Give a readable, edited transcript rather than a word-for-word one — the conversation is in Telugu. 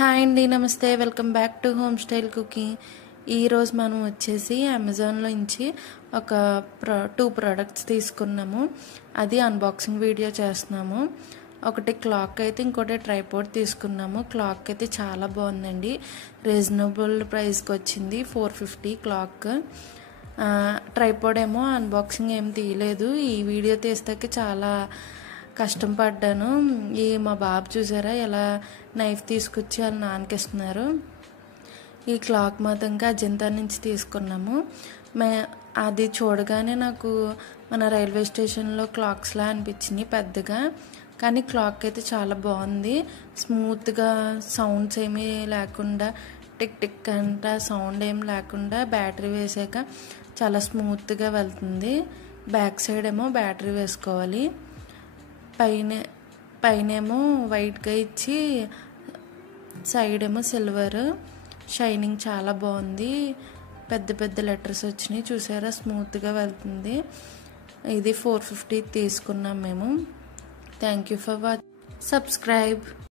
హాయ్ అండి, నమస్తే. Welcome back to home style cooking. ఈరోజు మనం వచ్చేసి అమెజాన్లో నుంచి ఒక 2 ప్రోడక్ట్స్ తీసుకున్నాము. అది అన్బాక్సింగ్ వీడియో చేస్తున్నాము. ఒకటి క్లాక్ అయితే, ఇంకోటి ట్రైపాడ్ తీసుకున్నాము. క్లాక్ అయితే చాలా బాగుందండి. రీజనబుల్ ప్రైస్కి వచ్చింది. 450 క్లాక్. ట్రైపాడ్ ఏమో అన్బాక్సింగ్ ఏం తీయలేదు. ఈ వీడియో తీస్తాకి చాలా కష్టం పడ్డాను. మా బాబు చూసారా ఎలా నైఫ్ తీసుకొచ్చి వాళ్ళ నాన్నకి ఇస్తున్నారు. ఈ క్లాక్ మాత్రంగా అజంతా నుంచి తీసుకున్నాము. అది చూడగానే నాకు మన రైల్వే స్టేషన్లో క్లాక్స్లా అనిపించింది పెద్దగా. కానీ క్లాక్ అయితే చాలా బాగుంది. స్మూత్గా సౌండ్స్ ఏమీ లేకుండా, టిక్ టిక్ అంట సౌండ్ ఏం లేకుండా బ్యాటరీ వేసాక చాలా స్మూత్గా వెళ్తుంది. బ్యాక్ సైడ్ ఏమో బ్యాటరీ వేసుకోవాలి. పైనేమో వైట్గా ఇచ్చి సైడ్ ఏమో సిల్వర్ షైనింగ్ చాలా బాగుంది. పెద్ద పెద్ద లెటర్స్ వచ్చినాయి చూసారా, స్మూత్గా వెళ్తుంది. ఇది 450 తీసుకున్నాం మేము. Thank you for watching. Subscribe.